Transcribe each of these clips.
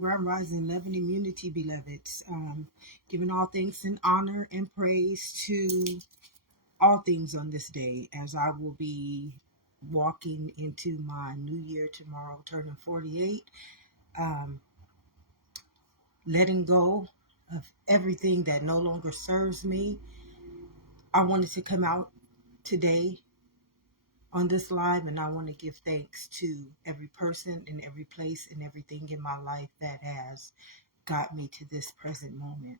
Grand Rising, love and immunity, beloveds. Giving all thanks and honor and praise to all things on this day, as I will be walking into my new year tomorrow, turning 48. Um, Letting go of everything that no longer serves me. I wanted to come out today on this live, and I want to give thanks to every person and every place and everything in my life that has got me to this present moment.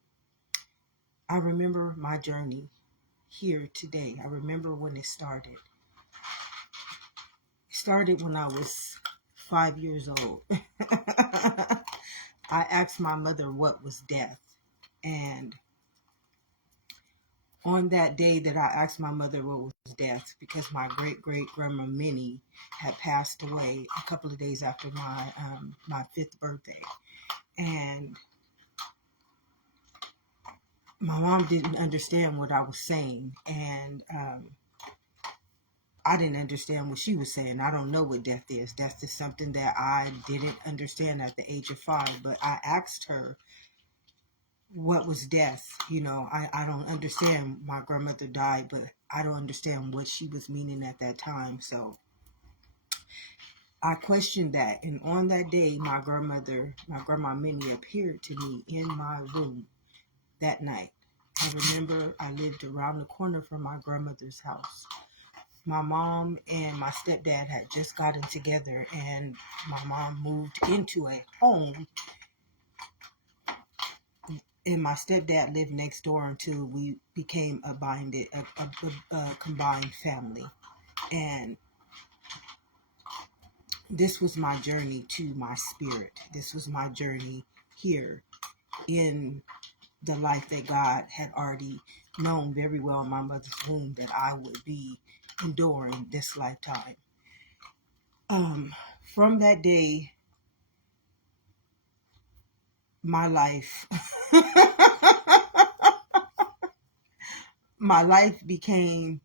I remember my journey here today. I remember when it started. It started when I was 5 years old. I asked my mother what was death. And on that day that I asked my mother what was death, because my great-great-grandma Minnie had passed away a couple of days after my 5th birthday. And my mom didn't understand what I was saying. And I didn't understand what she was saying. I don't know what death is. Death is something that I didn't understand at the age of 5. But I asked her what was death. I don't understand. My grandmother died, but I don't understand what she was meaning at that time. So I questioned that. And on that day, my grandma Minnie, appeared to me in my room that night. I remember I lived around the corner from my grandmother's house. My mom and my stepdad had just gotten together, and my mom moved into a home, and my stepdad lived next door until we became a combined family. And this was my journey to my spirit. This was my journey here in the life that God had already known very well in my mother's womb that I would be enduring this lifetime. From that day, my life, my life became,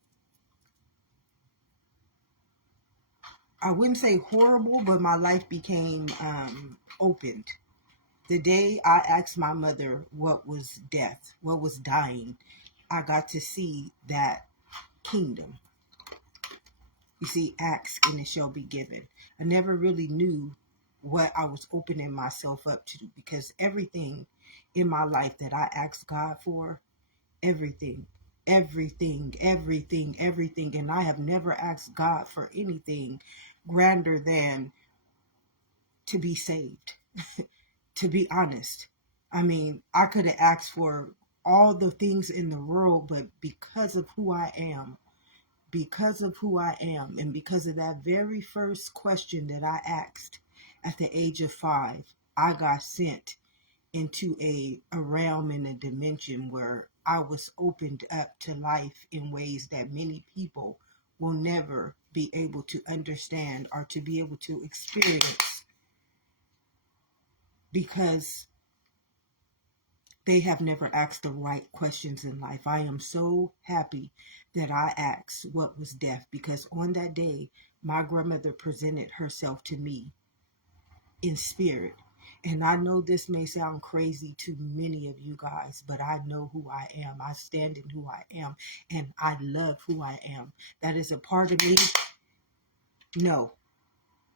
I wouldn't say horrible, but my life became opened. The day I asked my mother what was death, what was dying, I got to see that kingdom. You see, ask and it shall be given. I never really knew what I was opening myself up to, because everything in my life that I asked God for, everything, everything. And I have never asked God for anything grander than to be saved, to be honest. I mean, I could have asked for all the things in the world, but because of who I am, and because of that very first question that I asked at the age of 5, I got sent into a realm and a dimension where I was opened up to life in ways that many people will never be able to understand or to be able to experience, because they have never asked the right questions in life. I am so happy that I asked what was death, because on that day, my grandmother presented herself to me in spirit. And I know this may sound crazy to many of you guys, but I know who I am. I stand in who I am, and I love who I am. That is a part of me. No,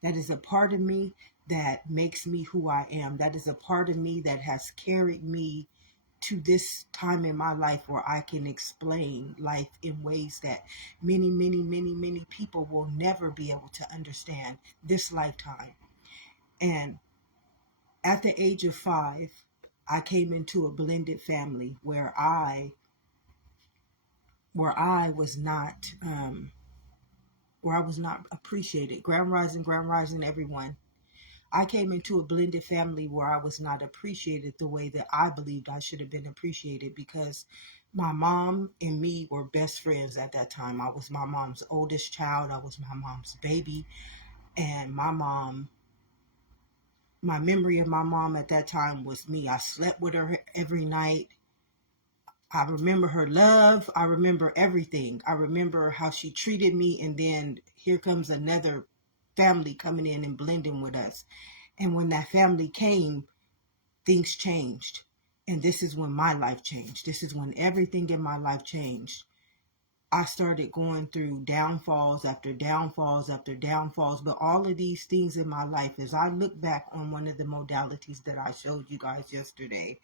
that is a part of me that makes me who I am. That is a part of me that has carried me to this time in my life where I can explain life in ways that many people will never be able to understand this lifetime. And at the age of 5, I came into a blended family where I was not appreciated. Grand rising, everyone. I came into a blended family where I was not appreciated the way that I believed I should have been appreciated, because my mom and me were best friends at that time. I was my mom's oldest child. I was my mom's baby. And my memory of my mom at that time was me. I slept with her every night. I remember her love. I remember everything. I remember how she treated me. And then here comes another family coming in and blending with us. And when that family came, things changed. And this is when my life changed. This is when everything in my life changed. I started going through downfalls after downfalls after downfalls. But all of these things in my life, as I look back on one of the modalities that I showed you guys yesterday,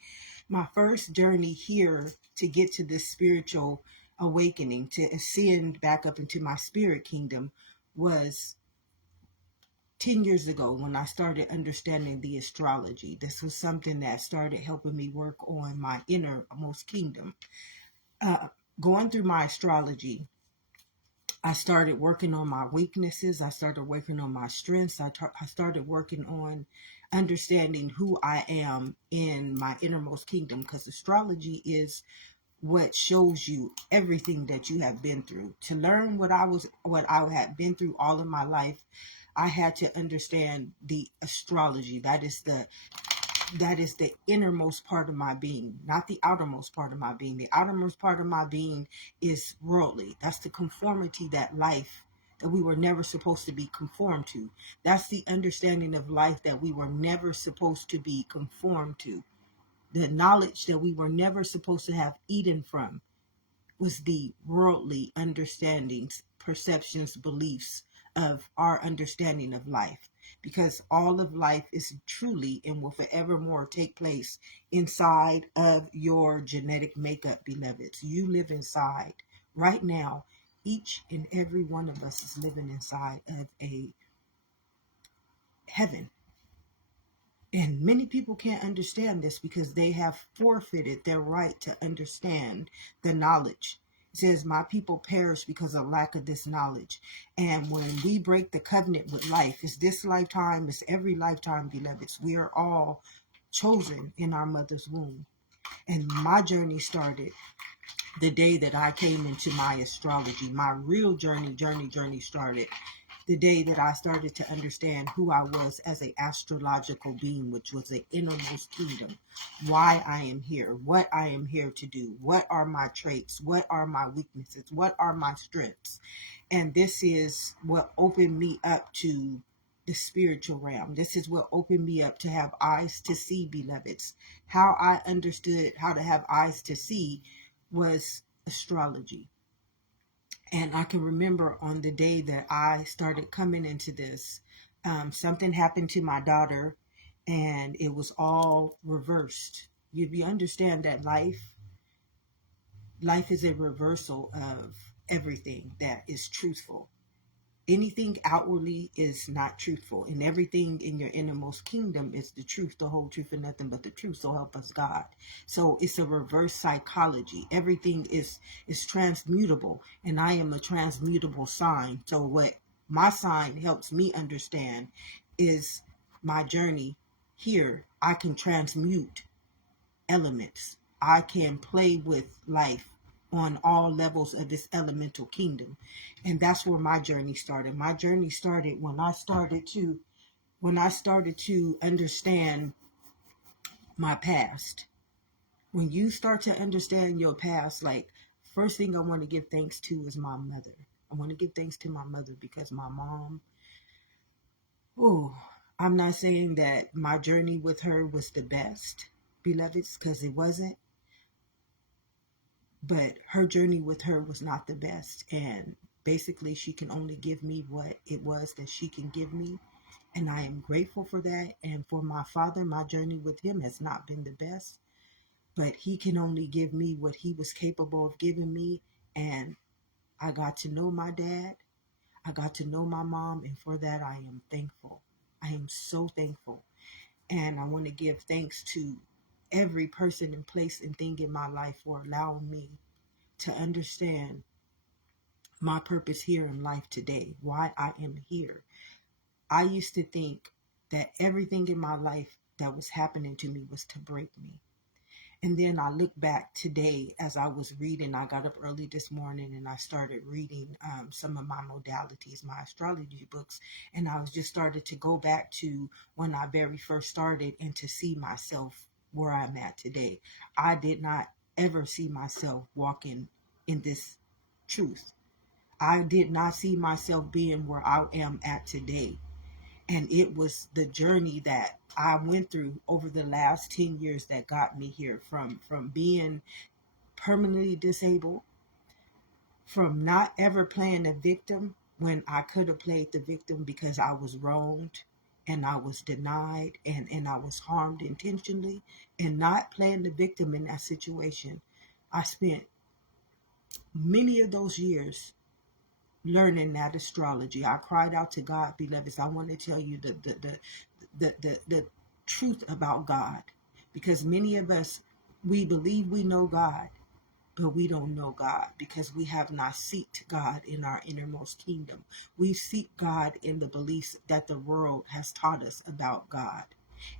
my first journey here to get to this spiritual awakening, to ascend back up into my spirit kingdom, was 10 years ago when I started understanding the astrology. This was something that started helping me work on my innermost kingdom. Uh, Going through my astrology, I started working on my weaknesses. I started working on my strengths. I started working on understanding who I am in my innermost kingdom, because astrology is what shows you everything that you have been through. To learn what I had been through all of my life, I had to understand the astrology. That is the innermost part of my being, not the outermost part of my being. The outermost part of my being is worldly. That's the conformity that we were never supposed to be conformed to. That's the understanding of life that we were never supposed to be conformed to. The knowledge that we were never supposed to have eaten from was the worldly understandings, perceptions, beliefs of our understanding of life. Because all of life is truly and will forevermore take place inside of your genetic makeup, beloveds. You live inside. Right now, each and every one of us is living inside of a heaven. And many people can't understand this because they have forfeited their right to understand the knowledge. It says, my people perish because of lack of this knowledge. And when we break the covenant with life, it's this lifetime, it's every lifetime, beloveds. We are all chosen in our mother's womb. And my journey started the day that I came into my astrology. My real journey started the day that I started to understand who I was as an astrological being, which was the innermost kingdom, why I am here, what I am here to do, what are my traits, what are my weaknesses, what are my strengths. And this is what opened me up to the spiritual realm. This is what opened me up to have eyes to see, beloveds. How I understood how to have eyes to see was astrology. And I can remember on the day that I started coming into this, something happened to my daughter and it was all reversed. You understand that life is a reversal of everything that is truthful. Anything outwardly is not truthful, and everything in your innermost kingdom is the truth, the whole truth, and nothing but the truth. So help us God. So it's a reverse psychology. Everything is transmutable, and I am a transmutable sign. So what my sign helps me understand is my journey here. I can transmute elements. I can play with life on all levels of this elemental kingdom. And that's where my journey started. My journey started when I started to understand my past. When you start to understand your past, like, first thing I want to give thanks to is my mother. I want to give thanks to my mother because my mom, oh, I'm not saying that my journey with her was the best, beloveds, because it wasn't. But her journey with her was not the best. And basically, she can only give me what it was that she can give me. And I am grateful for that. And for my father, my journey with him has not been the best. But he can only give me what he was capable of giving me. And I got to know my dad. I got to know my mom. And for that, I am thankful. I am so thankful. And I want to give thanks to every person and place and thing in my life for allowing me to understand my purpose here in life today, why I am here. I used to think that everything in my life that was happening to me was to break me. And then I look back today as I was reading. I got up early this morning and I started reading some of my modalities, my astrology books. And I was just started to go back to when I very first started and to see myself where I'm at today. I did not ever see myself walking in this truth. I did not see myself being where I am at today. And it was the journey that I went through over the last 10 years that got me here, from being permanently disabled, from not ever playing a victim when I could have played the victim because I was wronged and I was denied and I was harmed intentionally, and not playing the victim in that situation. I spent many of those years learning that astrology. I cried out to God, beloveds, I want to tell you the truth about God, because many of us, we believe we know God, but we don't know God because we have not sought God in our innermost kingdom. We seek God in the beliefs that the world has taught us about God.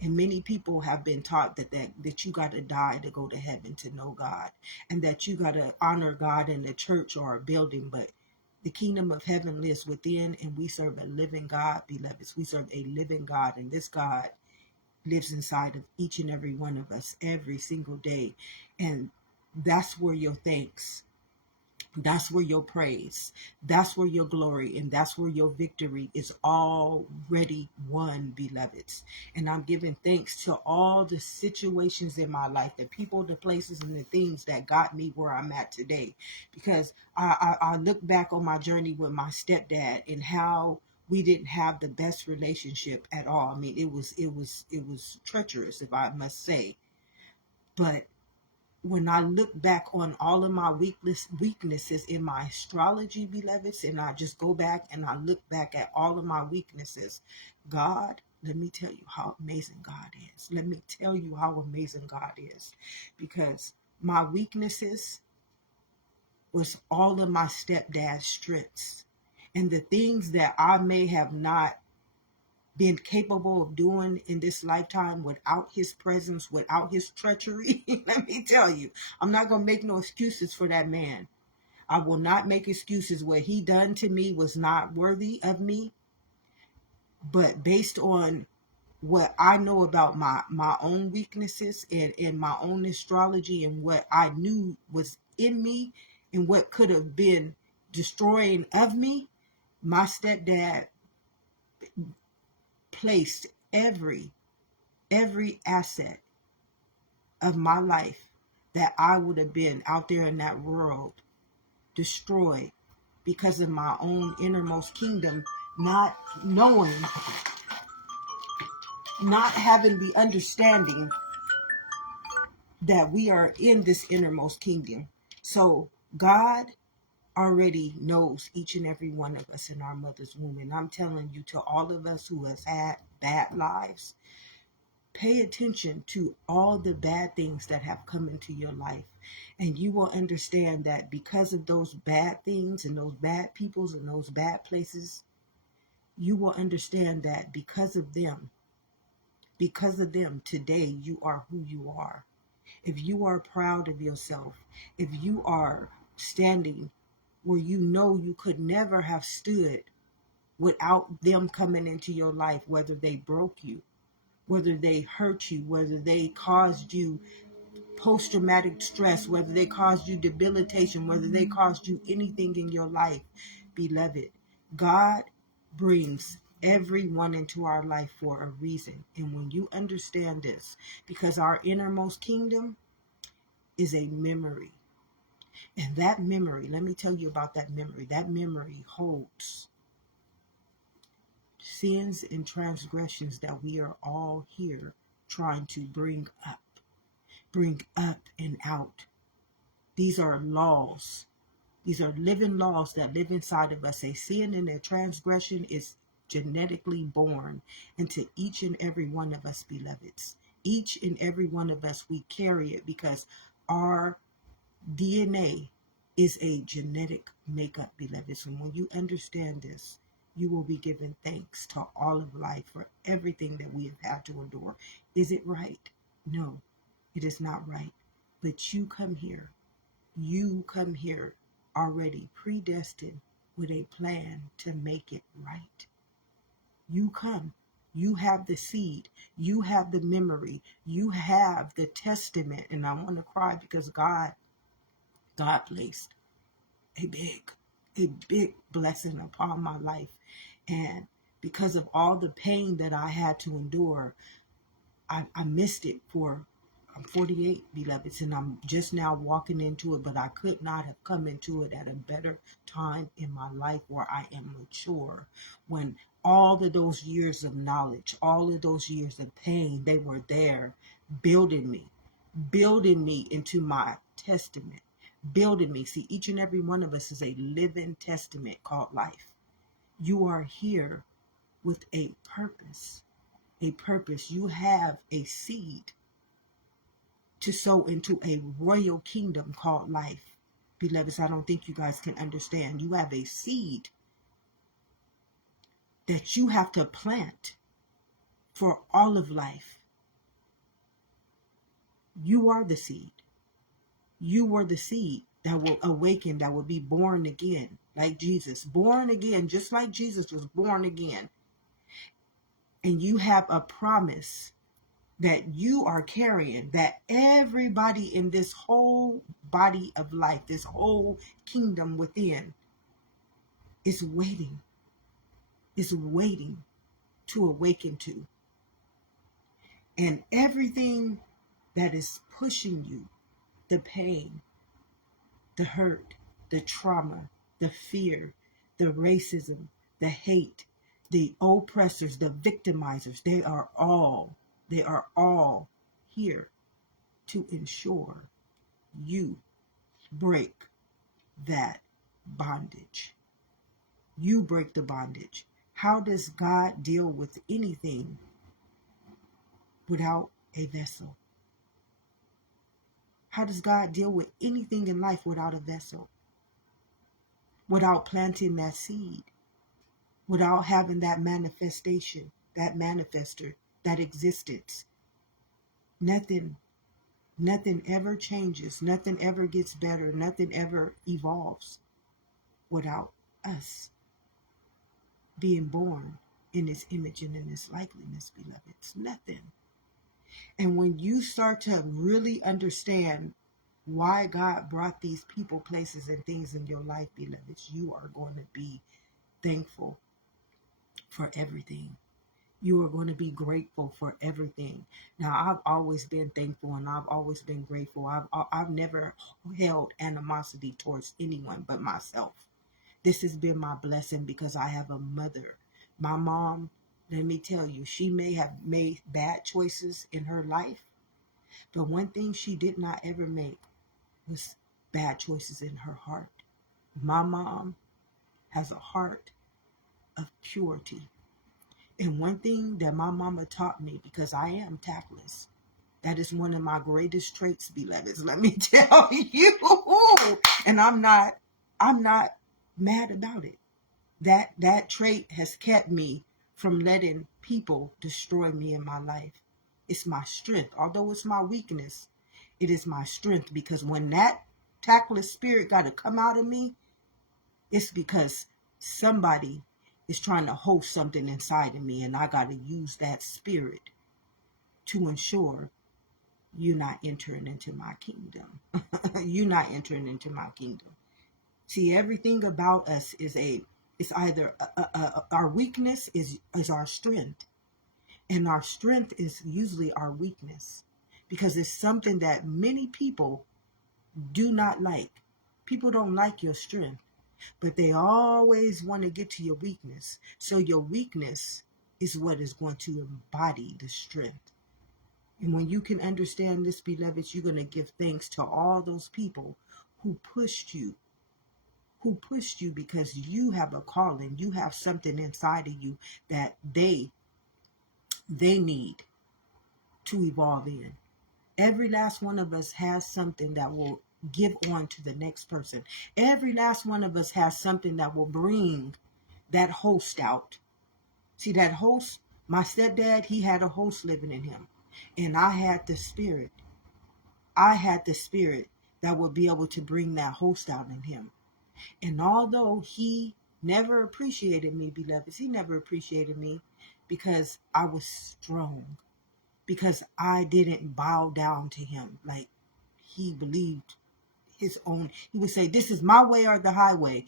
And many people have been taught that you got to die to go to heaven to know God, and that you got to honor God in a church or a building. But the kingdom of heaven lives within, and we serve a living God, beloveds. We serve a living God, and this God lives inside of each and every one of us every single day. And that's where your thanks, that's where your praise, that's where your glory, and that's where your victory is already won, beloveds. And I'm giving thanks to all the situations in my life, the people, the places, and the things that got me where I'm at today. Because I look back on my journey with my stepdad and how we didn't have the best relationship at all. I mean, it was treacherous, if I must say. But when I look back on all of my weaknesses in my astrology, beloveds, and I just go back and I look back at all of my weaknesses, God, let me tell you how amazing God is. Let me tell you how amazing God is. Because my weaknesses was all of my stepdad's strengths. And the things that I may have not been capable of doing in this lifetime without his presence, without his treachery. Let me tell you, I'm not going to make no excuses for that man. I will not make excuses. What he done to me was not worthy of me. But based on what I know about my own weaknesses and my own astrology, and what I knew was in me and what could have been destroying of me, my stepdad placed every asset of my life that I would have been out there in that world destroyed because of my own innermost kingdom, not knowing, not having the understanding that we are in this innermost kingdom. So God already knows each and every one of us in our mother's womb. And I'm telling you, to all of us who has had bad lives, pay attention to all the bad things that have come into your life. And you will understand that because of those bad things and those bad peoples and those bad places, you will understand that because of them, today you are who you are. If you are proud of yourself, if you are standing where you know you could never have stood without them coming into your life, whether they broke you, whether they hurt you, whether they caused you post-traumatic stress, whether they caused you debilitation, whether they caused you anything in your life, beloved, God brings everyone into our life for a reason. And when you understand this, because our innermost kingdom is a memory. And that memory, let me tell you about that memory holds sins and transgressions that we are all here trying to bring up and out. These are laws. These are living laws that live inside of us. A sin and a transgression is genetically born into each and every one of us, beloveds. Each and every one of us, we carry it because our DNA is a genetic makeup, beloveds. And when you understand this, you will be giving thanks to all of life for everything that we have had to endure. Is it right? No, it is not right. But you come here already predestined with a plan to make it right. You come. You have the seed. You have the memory. You have the testament. And I want to cry because God placed a big blessing upon my life. And because of all the pain that I had to endure. I missed it for, I'm 48, beloveds, and I'm just now walking into it, but I could not have come into it at a better time in my life where I am mature. When all of those years of knowledge, all of those years of pain, they were there building me into my testament, building me. See, each and every one of us is a living testament called life. You are here with a purpose. A purpose. You have a seed to sow into a royal kingdom called life. Beloveds, I don't think you guys can understand. You have a seed that you have to plant for all of life. You are the seed. You were the seed that will awaken, that will be born again, like Jesus. Born again, just like Jesus was born again. And you have a promise that you are carrying, that everybody in this whole body of life, this whole kingdom within, is waiting to awaken to. And everything that is pushing you, the pain, the hurt, the trauma, the fear, the racism, the hate, the oppressors, the victimizers, they are all here to ensure you break that bondage. You break the bondage. How does God deal with anything without a vessel? How does God deal with anything in life without a vessel? Without planting that seed, without having that manifestation, that manifester, that existence. Nothing ever changes. Nothing ever gets better. Nothing ever evolves without us being born in His image and in His likeness, beloveds. Nothing. And when you start to really understand why God brought these people, places, and things in your life, beloveds, you are going to be thankful for everything. You are going to be grateful for everything. Now, I've always been thankful and I've always been grateful. I've never held animosity towards anyone but myself. This has been my blessing because I have a mother. My mom, let me tell you, she may have made bad choices in her life, but one thing she did not ever make was bad choices in her heart. My mom has a heart of purity. And one thing that my mama taught me, because I am tactless, that is one of my greatest traits, beloveds. Let me tell you. And I'm not mad about it. That trait has kept me from letting people destroy me in my life. It's my strength. Although it's my weakness, it is my strength, because when that tactless spirit got to come out of me, it's because somebody is trying to hold something inside of me, and I got to use that spirit to ensure you're not entering into my kingdom. You're not entering into my kingdom. See, everything about us is either our weakness is our strength, and our strength is usually our weakness, because it's something that many people do not like. People don't like your strength, but they always want to get to your weakness. So your weakness is what is going to embody the strength. And when you can understand this, beloveds, you're going to give thanks to all those people who pushed you because you have a calling. You have something inside of you that they need to evolve in. Every last one of us has something that will give on to the next person. Every last one of us has something that will bring that host out. See, that host, my stepdad, he had a host living in him. And I had the spirit. That would be able to bring that host out in him. And although he never appreciated me, beloveds, he never appreciated me because I was strong. Because I didn't bow down to him like he believed his own. He would say, this is my way or the highway.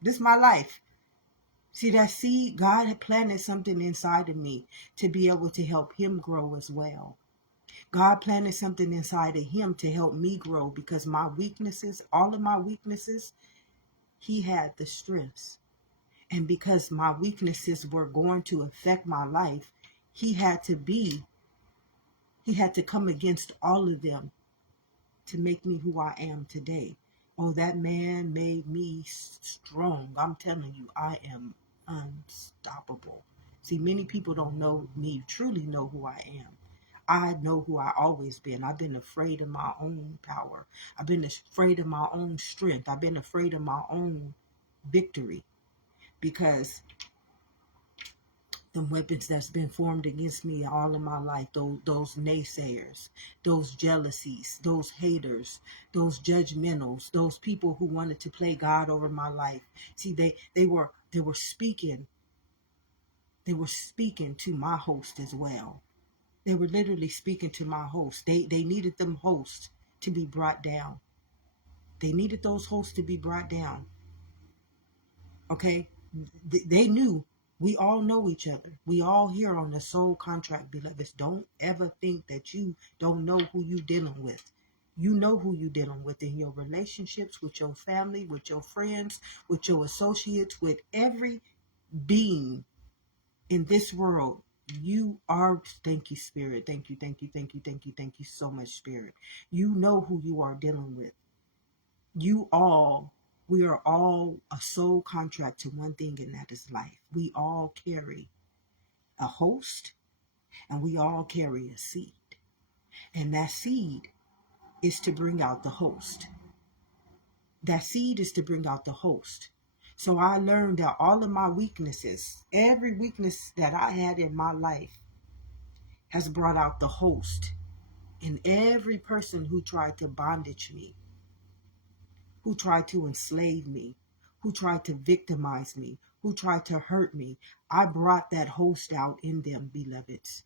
This is my life. See that seed? God had planted something inside of me to be able to help him grow as well. God planted something inside of him to help me grow, because my weaknesses, all of my weaknesses, he had the strengths. And because my weaknesses were going to affect my life, he had to be, he had to come against all of them to make me who I am today. Oh, that man made me strong. I'm telling you, I am unstoppable. See, many people don't know me, truly know who I am. I know who I always been. I've been afraid of my own power. I've been afraid of my own strength. I've been afraid of my own victory, because the weapons that's been formed against me all of my life, those naysayers, those jealousies, those haters, those judgmentals, those people who wanted to play God over my life. See, they were speaking, they were speaking to my host as well. They were literally speaking to my host. They needed them hosts to be brought down. They needed those hosts to be brought down. Okay, they knew. We all know each other. We all here on the soul contract, beloveds. Don't ever think that you don't know who you dealing with. You know who you dealing with in your relationships, with your family, with your friends, with your associates, with every being in this world. You are, thank you, Spirit. Thank you, thank you, thank you, thank you, thank you so much, Spirit. You know who you are dealing with. You all, we are all a soul contract to one thing, and that is life. We all carry a host, and we all carry a seed. And that seed is to bring out the host. That seed is to bring out the host. So I learned that all of my weaknesses, every weakness that I had in my life, has brought out the host in every person who tried to bondage me, who tried to enslave me, who tried to victimize me, who tried to hurt me. I brought that host out in them, beloveds.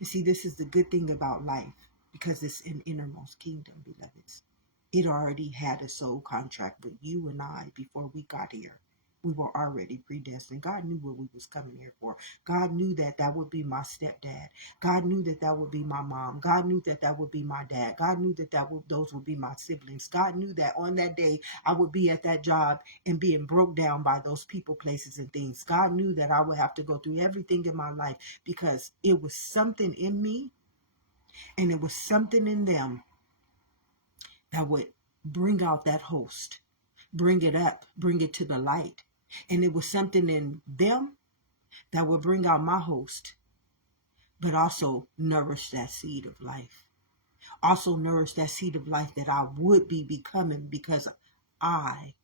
And see, this is the good thing about life, because it's an innermost kingdom, beloveds. It already had a soul contract with you and I before we got here. We were already predestined. God knew what we was coming here for. God knew that that would be my stepdad. God knew that that would be my mom. God knew that that would be my dad. God knew that those would be my siblings. God knew that on that day I would be at that job and being broke down by those people, places, and things. God knew that I would have to go through everything in my life, because it was something in me and it was something in them that would bring out that host, bring it up, bring it to the light. And it was something in them that would bring out my host, but also nourish that seed of life. Also nourish that seed of life that I would be becoming, because I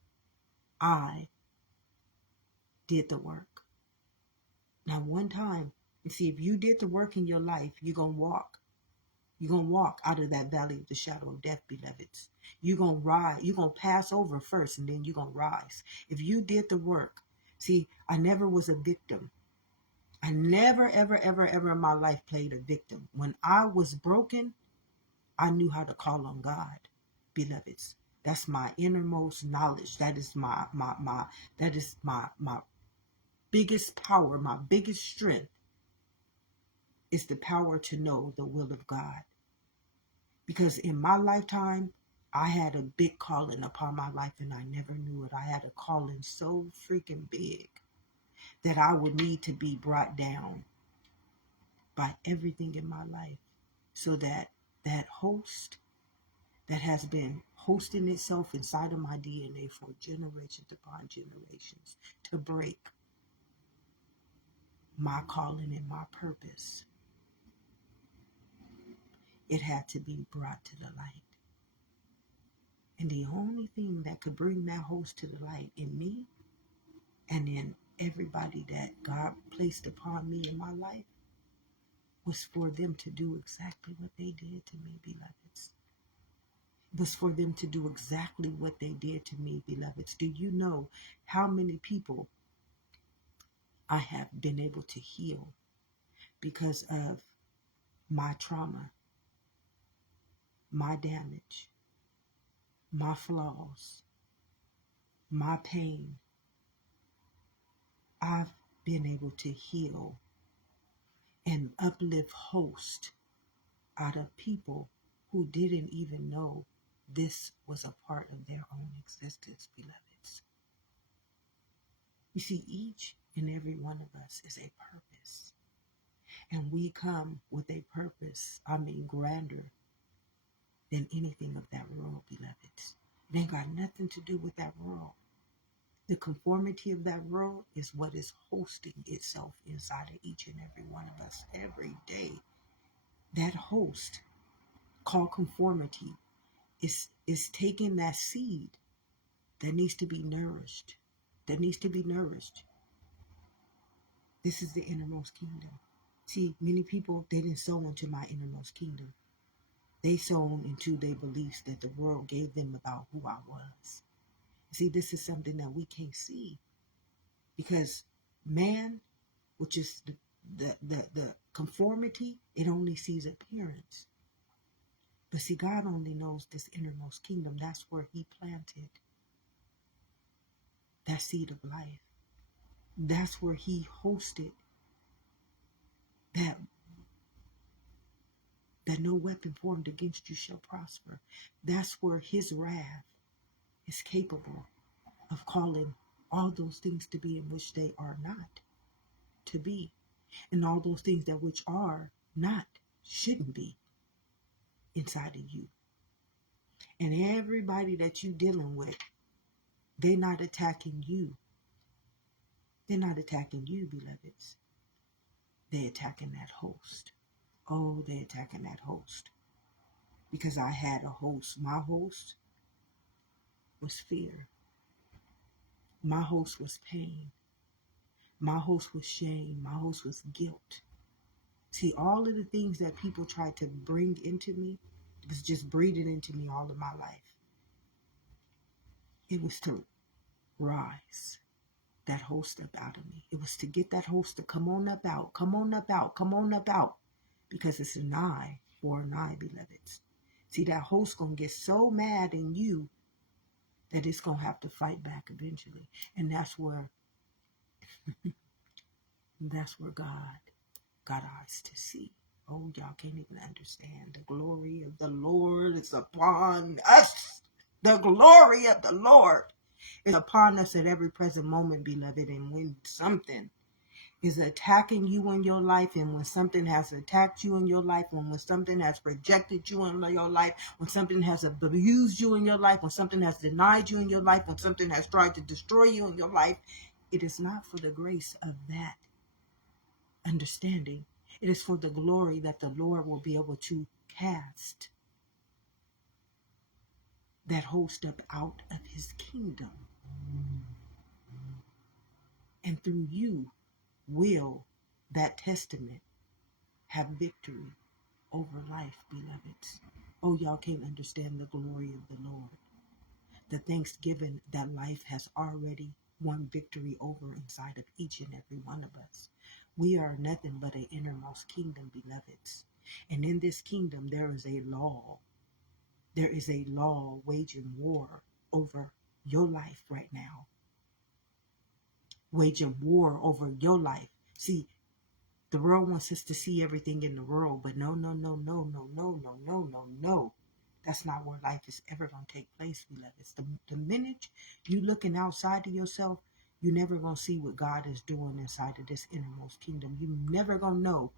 did the work. Now, one time, you see, if you did the work in your life, you're going to walk. You're going to walk out of that valley of the shadow of death, beloveds. You're going to rise. You're going to pass over first, and then you're going to rise. If you did the work. See, I never was a victim. I never, ever, ever, ever in my life played a victim. When I was broken, I knew how to call on God, beloveds. That's my innermost knowledge. That is my biggest power, my biggest strength is the power to know the will of God. Because in my lifetime, I had a big calling upon my life and I never knew it. I had a calling so freaking big that I would need to be brought down by everything in my life, so that that host that has been hosting itself inside of my DNA for generations upon generations to break my calling and my purpose, it had to be brought to the light. And the only thing that could bring that host to the light in me and in everybody that God placed upon me in my life was for them to do exactly what they did to me, beloveds. Was for them to do exactly what they did to me, beloveds. Do you know how many people I have been able to heal because of my trauma, my damage, my flaws, my pain, I've been able to heal and uplift host out of people who didn't even know this was a part of their own existence, beloveds. You see, each and every one of us is a purpose. And we come with a purpose, grander than anything of that world, beloveds. It ain't got nothing to do with that world. The conformity of that world is what is hosting itself inside of each and every one of us every day. That host called conformity is taking that seed that needs to be nourished. This is the innermost kingdom. See, many people, they didn't sow into my innermost kingdom. They sown into their beliefs that the world gave them about who I was. See, this is something that we can't see because man, which is the conformity, it only sees appearance. But see, God only knows this innermost kingdom. That's where he planted that seed of life. That's where he hosted that no weapon formed against you shall prosper. That's where his wrath is capable of calling all those things to be in which they are not to be. And all those things that which are not shouldn't be inside of you. And everybody that you dealing with, they're not attacking you. They're not attacking you, beloveds. They're attacking that host. Oh, they're attacking that host. Because I had a host. My host was fear. My host was pain. My host was shame. My host was guilt. See, all of the things that people tried to bring into me was just breeding into me all of my life. It was to rise that host up out of me. It was to get that host to come on up out, come on up out, come on up out. Because it's an eye for an eye, beloveds. See, that host gonna get so mad in you that it's gonna have to fight back eventually. And that's where God got eyes to see. Oh, y'all can't even understand. The glory of the Lord is upon us. The glory of the Lord is upon us at every present moment, beloved. And when something is attacking you in your life, and when something has attacked you in your life, when something has rejected you in your life, when something has abused you in your life, when something has denied you in your life, when something has tried to destroy you in your life, it is not for the grace of that understanding. It is for the glory that the Lord will be able to cast that host up out of his kingdom. And through you will that testament have victory over life, beloveds. Oh, y'all can't understand the glory of the Lord. The thanksgiving that life has already won victory over inside of each and every one of us. We are nothing but an innermost kingdom, beloveds. And in this kingdom, there is a law. There is a law waging war over your life right now. Waging war over your life. See, the world wants us to see everything in the world, but no. That's not where life is ever going to take place, beloveds. The minute you looking outside of yourself, you never going to see what God is doing inside of this innermost kingdom. You never going to know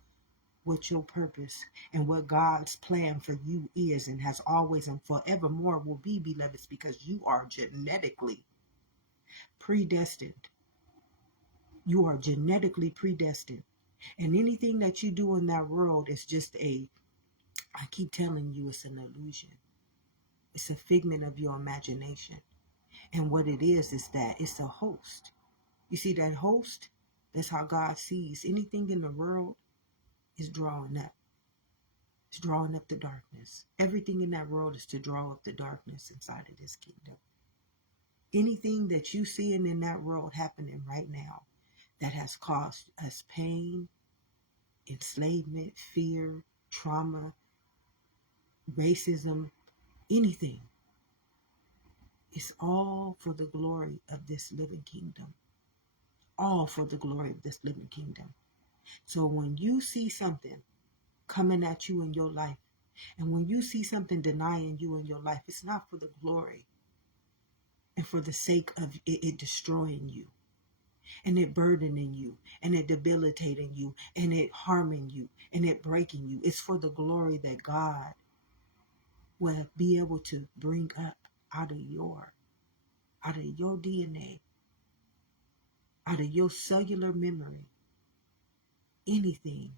what your purpose and what God's plan for you is and has always and forevermore will be, beloveds, because you are genetically predestined. You are genetically predestined. And anything that you do in that world is just I keep telling you, it's an illusion. It's a figment of your imagination. And what it is that it's a host. You see that host? That's how God sees anything in the world is drawing up. It's drawing up the darkness. Everything in that world is to draw up the darkness inside of this kingdom. Anything that you see in that world happening right now that has caused us pain, enslavement, fear, trauma, racism, anything It's all for the glory of this living kingdom. All for the glory of this living kingdom. So when you see something coming at you in your life, and when you see something denying you in your life, it's not for the glory and for the sake of it destroying you and it burdening you and it debilitating you and it harming you and it breaking you. It's for the glory that God will be able to bring up out of your DNA, out of your cellular memory, anything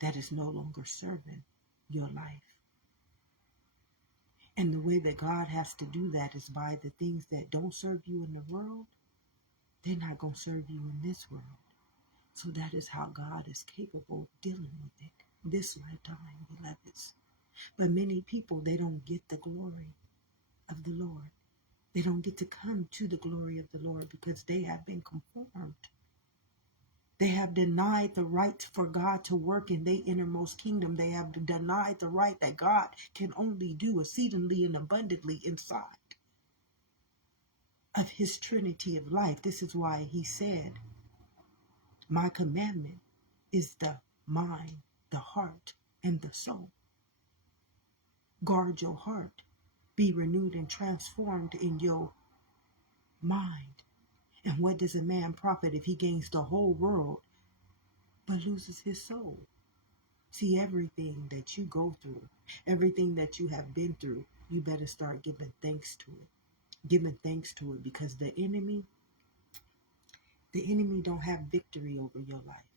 that is no longer serving your life. And the way that God has to do that is by the things that don't serve you in the world, they're not going to serve you in this world. So that is how God is capable of dealing with it this lifetime, beloveds. But many people, they don't get the glory of the Lord. They don't get to come to the glory of the Lord because they have been conformed. They have denied the right for God to work in their innermost kingdom. They have denied the right that God can only do exceedingly and abundantly inside of his trinity of life. This is why he said, my commandment is the mind, the heart, and the soul. Guard your heart. Be renewed and transformed in your mind. And what does a man profit if he gains the whole world but loses his soul? See, everything that you go through, everything that you have been through, you better start giving thanks to it. Giving thanks to it, because the enemy don't have victory over your life.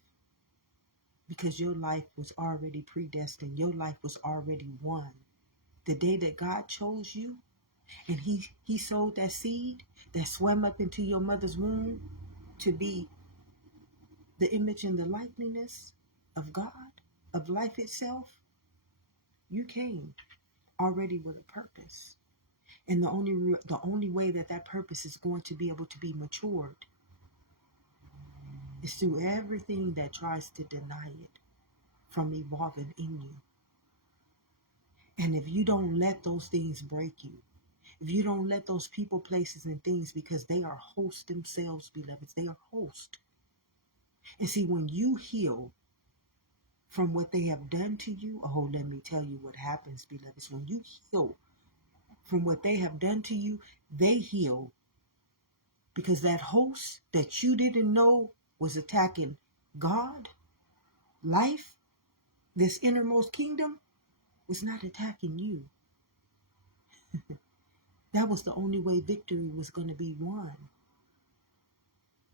Because your life was already predestined. Your life was already won. The day that God chose you and he sowed that seed that swam up into your mother's womb to be the image and the likeness of God, of life itself, you came already with a purpose. And the only way that that purpose is going to be able to be matured is through everything that tries to deny it from evolving in you. And if you don't let those things break you, if you don't let those people, places, and things, because they are hosts themselves, beloveds, they are hosts. And see, when you heal from what they have done to you, oh, let me tell you what happens, beloveds. When you heal from what they have done to you, they heal. Because that host that you didn't know was attacking God, life, this innermost kingdom, was not attacking you. That was the only way victory was going to be won.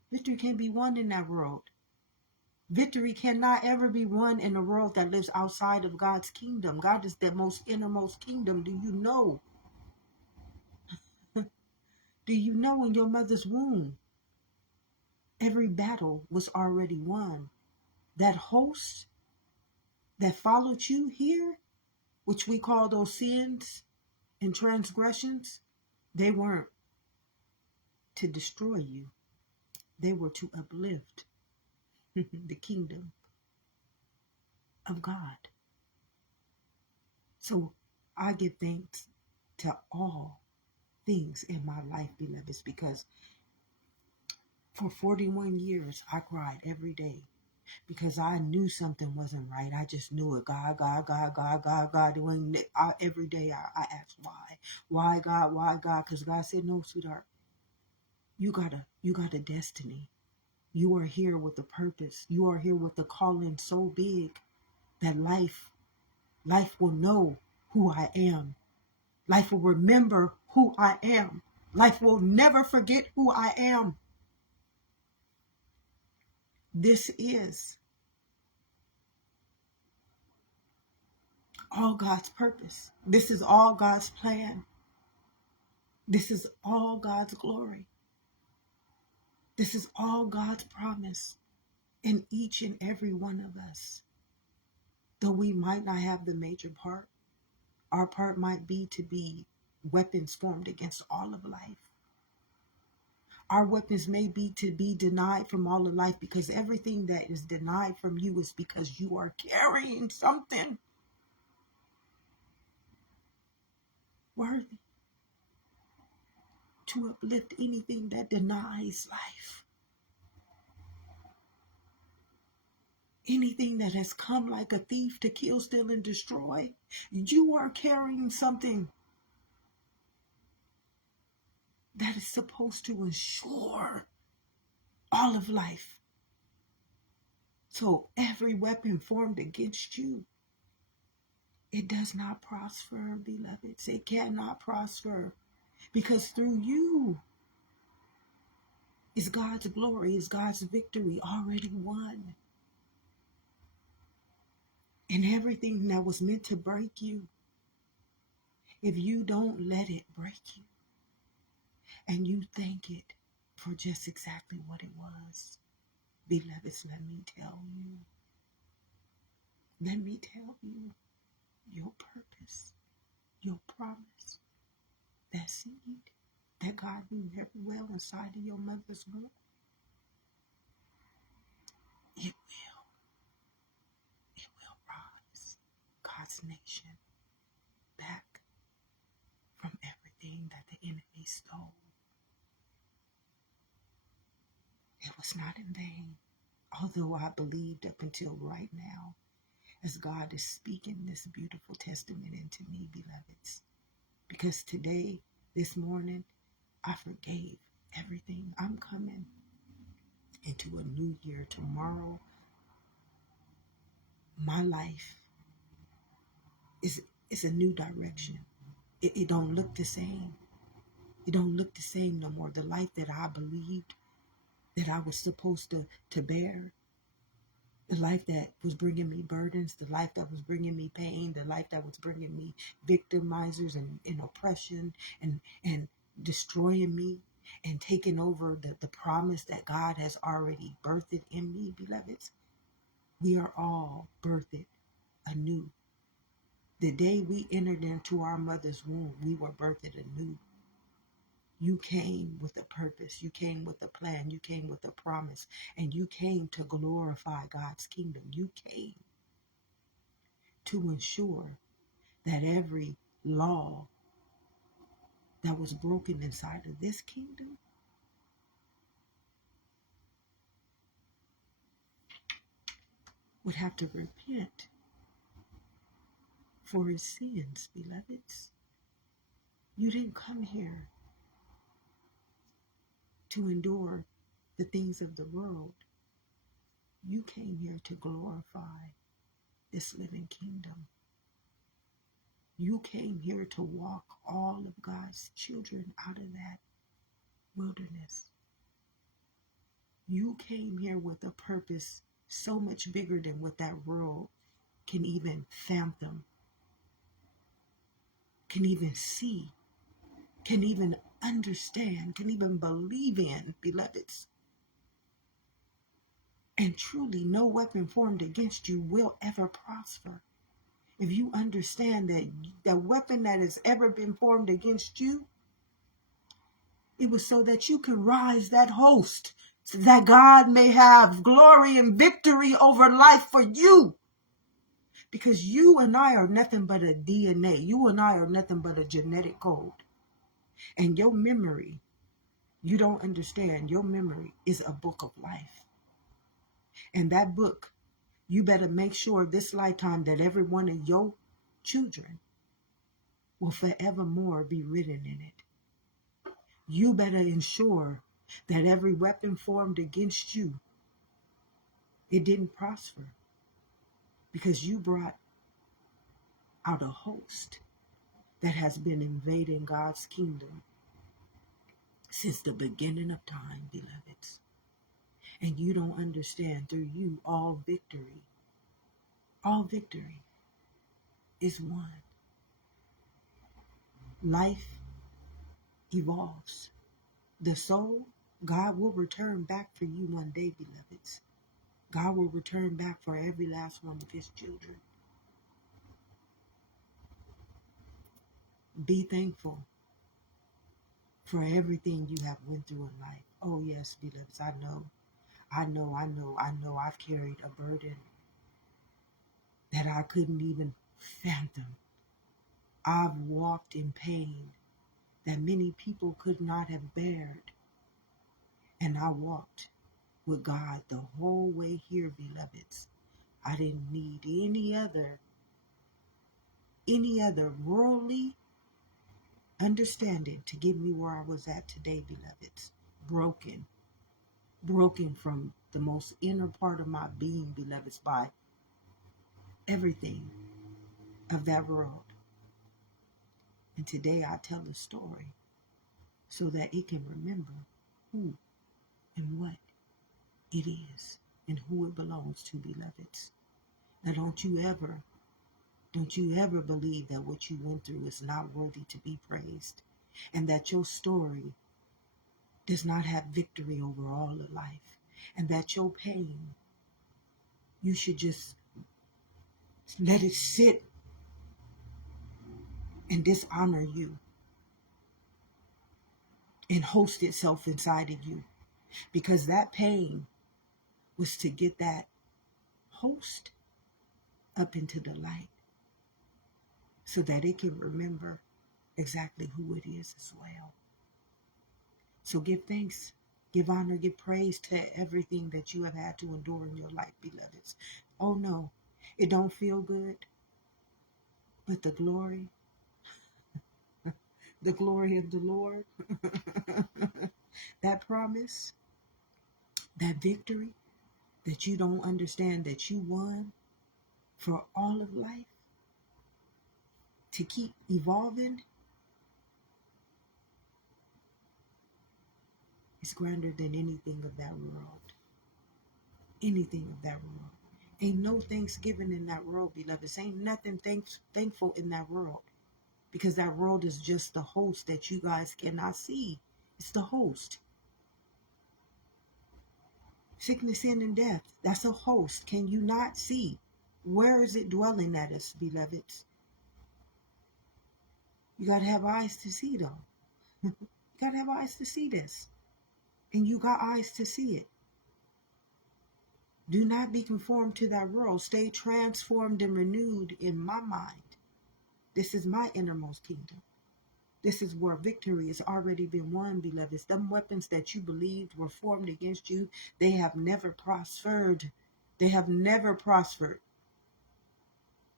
Victory can't be won in that world. Victory cannot ever be won in a world that lives outside of God's kingdom. God is the most innermost kingdom. Do you know? Do you know in your mother's womb, every battle was already won? That host that followed you here, which we call those sins and transgressions, they weren't to destroy you. They were to uplift the kingdom of God. So I give thanks to all things in my life, beloveds, because for 41 years I cried every day because I knew something wasn't right. I just knew it. God, God, God, God, God, God. Every day I asked why. Why, God? Why, God? Because God said, no, sweetheart, you got a destiny. You are here with a purpose. You are here with a calling so big that life will know who I am. Life will remember who I am. Life will never forget who I am. This is all God's purpose. This is all God's plan. This is all God's glory. This is all God's promise in each and every one of us. Though we might not have the major part, our part might be to be weapons formed against all of life. Our weapons may be to be denied from all of life, because everything that is denied from you is because you are carrying something worthy to uplift anything that denies life. Anything that has come like a thief to kill, steal, and destroy. You are carrying something that is supposed to ensure all of life. So every weapon formed against you, it does not prosper, beloveds. It cannot prosper, because through you is God's glory, is God's victory already won. And everything that was meant to break you, if you don't let it break you and you thank it for just exactly what it was, beloveds, let me tell you, your purpose, your promise, that seed that God knew very well inside of your mother's womb, it will rise God's nation back from everything that the enemy stole. It was not in vain, although I believed up until right now, as God is speaking this beautiful testament into me, beloveds. Because today, this morning, I forgave everything. I'm coming into a new year tomorrow. My life is a new direction. It don't look the same. It don't look the same no more. The life that I believed that I was supposed to bear, the life that was bringing me burdens, the life that was bringing me pain, the life that was bringing me victimizers and oppression and destroying me and taking over the promise that God has already birthed in me, beloveds. We are all birthed anew. The day we entered into our mother's womb, we were birthed anew. You came with a purpose. You came with a plan. You came with a promise. And you came to glorify God's kingdom. You came to ensure that every law that was broken inside of this kingdom would have to repent for his sins, beloveds. You didn't come here to endure the things of the world. You came here to glorify this living kingdom. You came here to walk all of God's children out of that wilderness. You came here with a purpose so much bigger than what that world can even fathom, can even see, can even understand, can even believe in, beloveds. And truly, no weapon formed against you will ever prosper. If you understand that the weapon that has ever been formed against you, it was so that you could rise that host, so that God may have glory and victory over life for you. Because you and I are nothing but a DNA. You and I are nothing but a genetic code. And your memory, you don't understand, your memory is a book of life. And that book, you better make sure this lifetime that every one of your children will forevermore be written in it. You better ensure that every weapon formed against you, it didn't prosper, because you brought out a host that has been invading God's kingdom since the beginning of time, beloveds. And you don't understand, through you, all victory is won. Life evolves. The soul, God will return back for you one day, beloveds. God will return back for every last one of his children. Be thankful for everything you have went through in life. Oh yes, beloveds, I know I've carried a burden that I couldn't even fathom. I've walked in pain that many people could not have bared. And I walked with God the whole way here, beloveds. I didn't need any other worldly understanding to get me where I was at today, beloveds. Broken from the most inner part of my being, beloveds, by everything of that world. And today I tell a story so that it can remember who and what it is and who it belongs to, beloveds. Now don't you ever believe that what you went through is not worthy to be praised, and that your story does not have victory over all of life, and that your pain, you should just let it sit and dishonor you and host itself inside of you, because that pain was to get that host up into the light so that it can remember exactly who it is as well. So give thanks, give honor, give praise to everything that you have had to endure in your life, beloveds. Oh no, it don't feel good, but the glory of the Lord, that promise, that victory that you don't understand that you won for all of life, to keep evolving, is grander than anything of that world. Anything of that world. Ain't no thanksgiving in that world, beloveds. Ain't nothing thankful in that world, because that world is just the host that you guys cannot see. It's the host. Sickness, sin, and death, that's a host. Can you not see? Where is it dwelling at us, beloveds? You got to have eyes to see, though. You got to have eyes to see this. And you got eyes to see it. Do not be conformed to that world. Stay transformed and renewed in my mind. This is my innermost kingdom. This is where victory has already been won, beloveds. Them weapons that you believed were formed against you, they have never prospered. They have never prospered.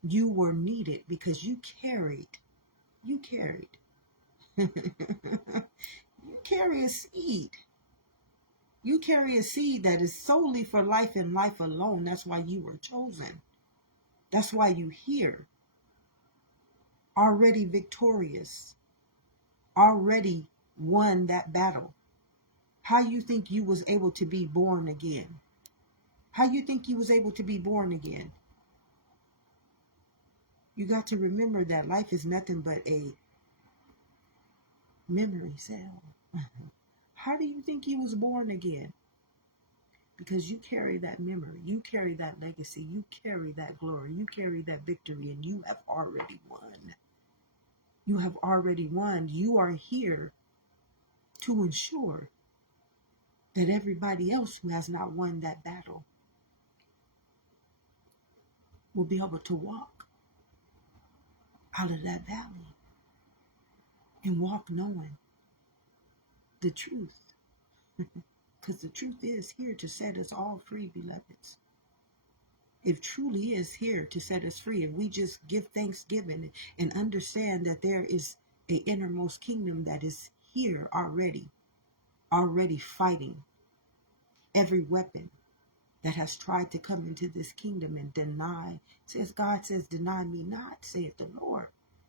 You were needed because you carried. You carry a seed. You carry a seed that is solely for life and life alone. That's why you were chosen. That's why you're here. Already victorious. Already won that battle. How you think you was able to be born again? How you think you was able to be born again? You got to remember that life is nothing but a memory cell. How do you think you was born again? Because you carry that memory, you carry that legacy, you carry that glory, you carry that victory, and you have already won. You have already won. You are here to ensure that everybody else who has not won that battle will be able to walk out of that valley and walk knowing the truth. Because the truth is here to set us all free, beloveds. It truly is here to set us free. If we just give thanksgiving and understand that there is a innermost kingdom that is here already fighting every weapon that has tried to come into this kingdom and deny. God says, deny me not, saith the Lord.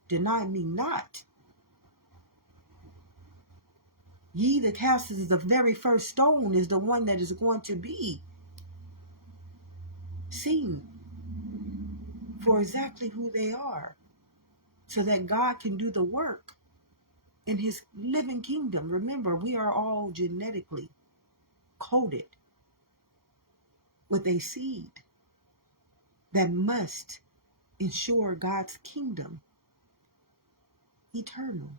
Deny me not. Ye that casteth the very first stone is the one that is going to be seen for exactly who they are, so that God can do the work in his living kingdom. Remember, we are all genetically coded with a seed that must ensure God's kingdom eternal,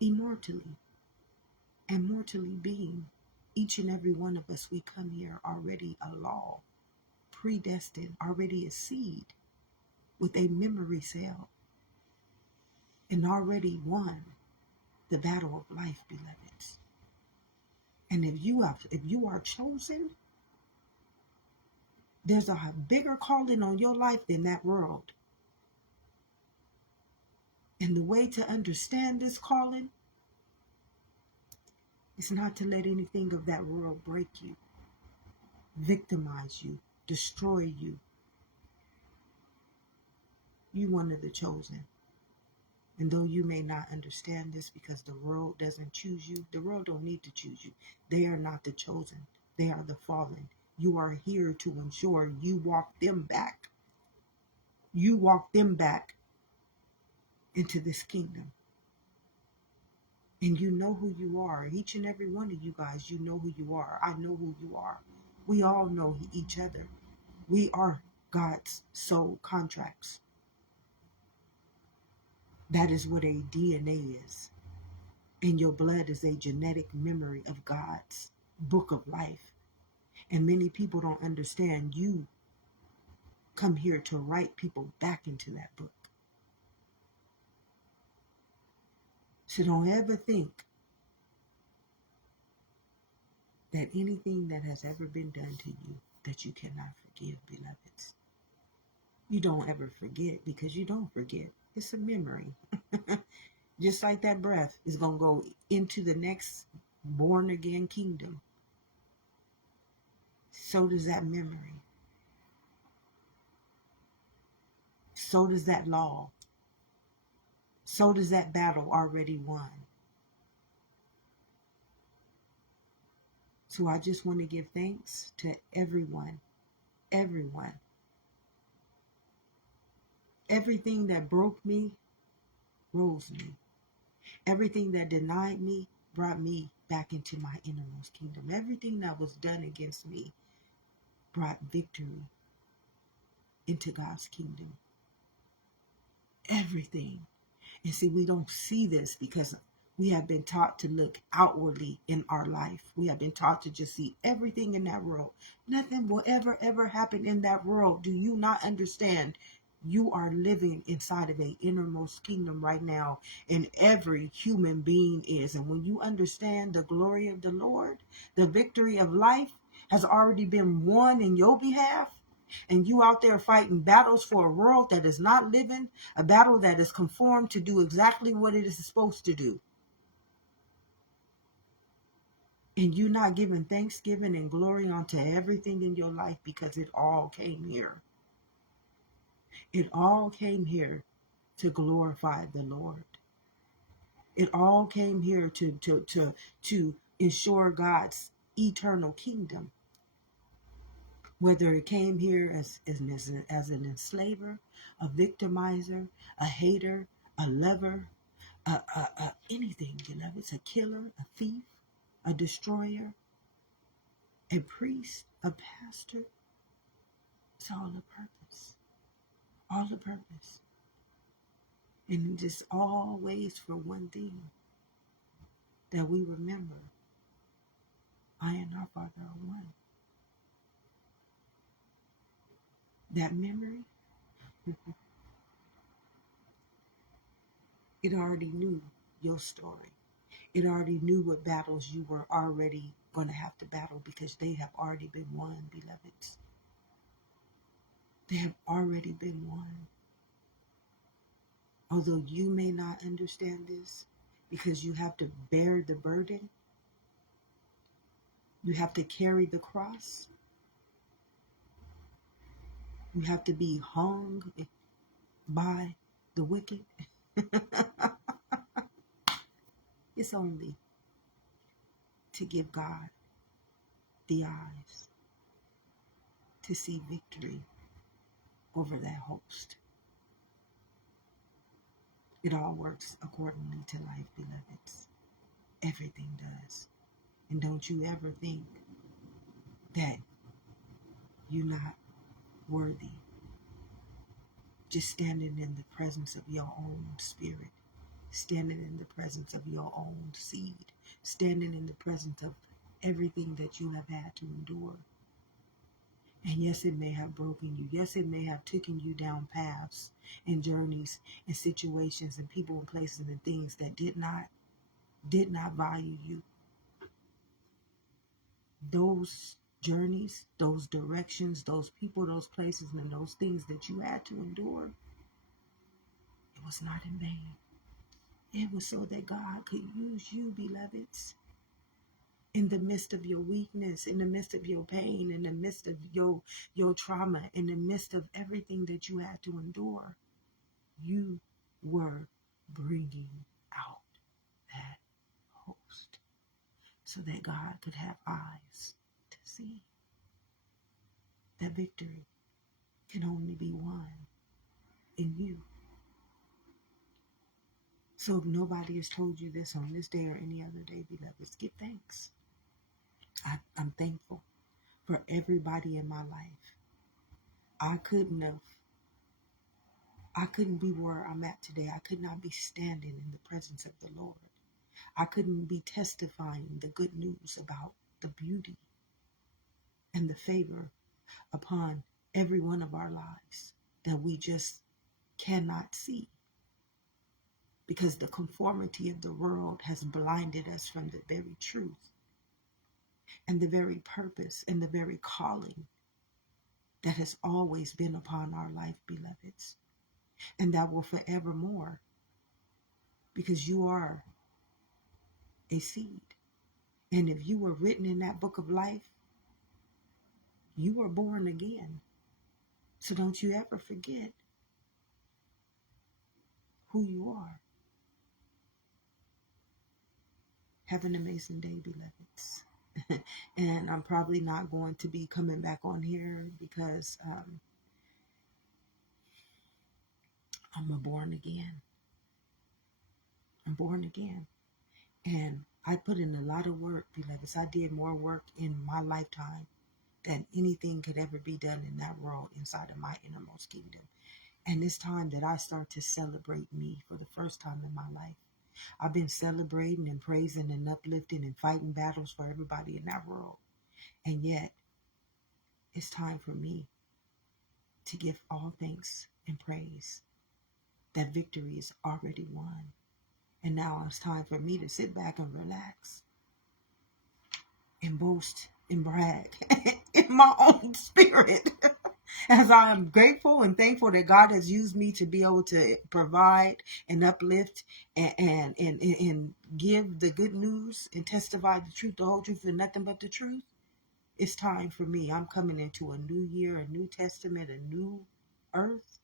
immortally, and mortally being. Each and every one of us, we come here already a law, predestined, already a seed with a memory cell. and already won the battle of life, beloveds. And if you are chosen, there's a bigger calling on your life than that world. And the way to understand this calling is not to let anything of that world break you, victimize you, destroy you. You one of the chosen. And though you may not understand this because the world doesn't choose you, the world don't need to choose you. They are not the chosen. They are the fallen. You are here to ensure you walk them back. You walk them back into this kingdom. And you know who you are. Each and every one of you guys, you know who you are. I know who you are. We all know each other. We are God's soul contracts. That is what a DNA is. And your blood is a genetic memory of God's book of life. And many people don't understand you come here to write people back into that book. So don't ever think that anything that has ever been done to you that you cannot forgive, beloveds. You don't ever forget because you don't forget. It's a memory. Just like that breath is going to go into the next born again kingdom. So does that memory. So does that law. So does that battle already won. So I just want to give thanks to everyone. Everything that broke me rose me. Everything that denied me brought me back into my innermost kingdom. Everything that was done against me brought victory into God's kingdom. Everything. And see, we don't see this because we have been taught to look outwardly in our life. We have been taught to just see everything in that world. Nothing will ever happen in that world. Do you not understand? You are living inside of a innermost kingdom right now, and every human being is. And when you understand the glory of the Lord, the victory of life has already been won in your behalf, and you out there fighting battles for a world that is not living, a battle that is conformed to do exactly what it is supposed to do. And you not giving thanksgiving and glory unto everything in your life because it all came here. It all came here to glorify the Lord. It all came here to ensure God's eternal kingdom. Whether it came here as an enslaver, a victimizer, a hater, a lover, anything, it's a killer, a thief, a destroyer, a priest, a pastor. It's all a purpose. All a purpose. And just always for one thing, that we remember, I and our Father are one. That memory, it already knew your story. It already knew what battles you were already going to have to battle because they have already been won, beloveds. They have already been won. Although you may not understand this because you have to bear the burden, you have to carry the cross, you have to be hung by the wicked. It's only to give God the eyes to see victory over that host. It all works accordingly to life, beloveds. Everything does. And don't you ever think that you're not worthy. Just standing in the presence of your own spirit, standing in the presence of your own seed, standing in the presence of everything that you have had to endure. And yes, it may have broken you. Yes, it may have taken you down paths and journeys and situations and people and places and things that did not value you. Those journeys, those directions, those people, those places, and those things that you had to endure, it was not in vain. It was so that God could use you, beloveds, in the midst of your weakness, in the midst of your pain, in the midst of your trauma, in the midst of everything that you had to endure. You were bringing out that host so that God could have eyes to see that victory can only be won in you. So if nobody has told you this on this day or any other day, beloveds, give thanks. I'm thankful for everybody in my life. I couldn't be where I'm at today. I could not be standing in the presence of the Lord. I couldn't be testifying the good news about the beauty and the favor upon every one of our lives that we just cannot see, because the conformity of the world has blinded us from the very truth and the very purpose and the very calling that has always been upon our life, beloveds, and that will forevermore, because you are a seed. And if you were written in that book of life, you were born again. So don't you ever forget who you are. Have an amazing day, beloveds. And I'm probably not going to be coming back on here because I'm born again. I'm born again. And I put in a lot of work, beloveds. I did more work in my lifetime than anything could ever be done in that world inside of my innermost kingdom. And it's time that I start to celebrate me for the first time in my life. I've been celebrating and praising and uplifting and fighting battles for everybody in that world. And yet, it's time for me to give all thanks and praise that victory is already won. And now it's time for me to sit back and relax and boast and brag in my own spirit. As I am grateful and thankful that God has used me to be able to provide and uplift and give the good news and testify the truth, the whole truth, and nothing but the truth. It's time for me. I'm coming into a new year, a new testament, a new earth,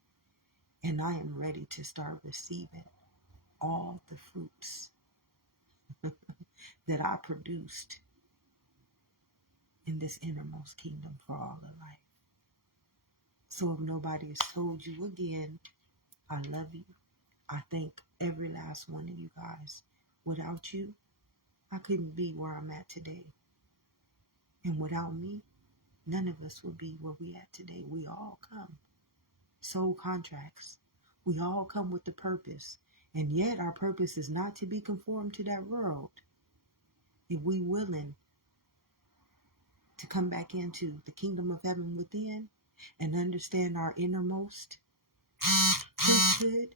and I am ready to start receiving all the fruits that I produced in this innermost kingdom for all of life. So if nobody has told you again, I love you. I thank every last one of you guys. Without you, I couldn't be where I'm at today. And without me, none of us would be where we at today. We all come. Soul contracts. We all come with the purpose. And yet our purpose is not to be conformed to that world. If we willing to come back into the kingdom of heaven within and understand our innermost priesthood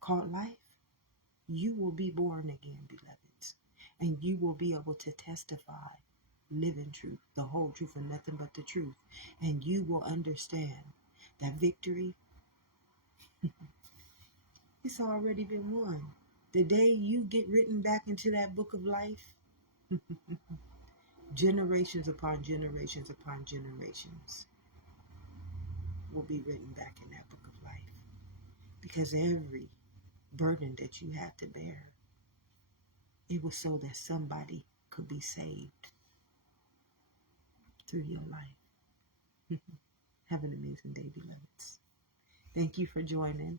called life, you will be born again, beloveds. And you will be able to testify, living truth, the whole truth and nothing but the truth. And you will understand that victory, it's already been won. The day you get written back into that book of life, generations upon generations upon generations will be written back in that book of life. Because every burden that you had to bear, it was so that somebody could be saved through your life. Have an amazing day, beloveds. Thank you for joining.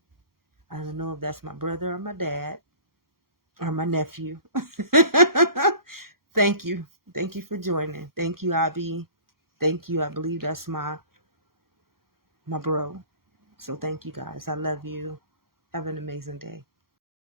I don't know if that's my brother or my dad or my nephew. Thank you. Thank you for joining. Thank you, Abby. Thank you. I believe that's my bro. So thank you guys. I love you. Have an amazing day.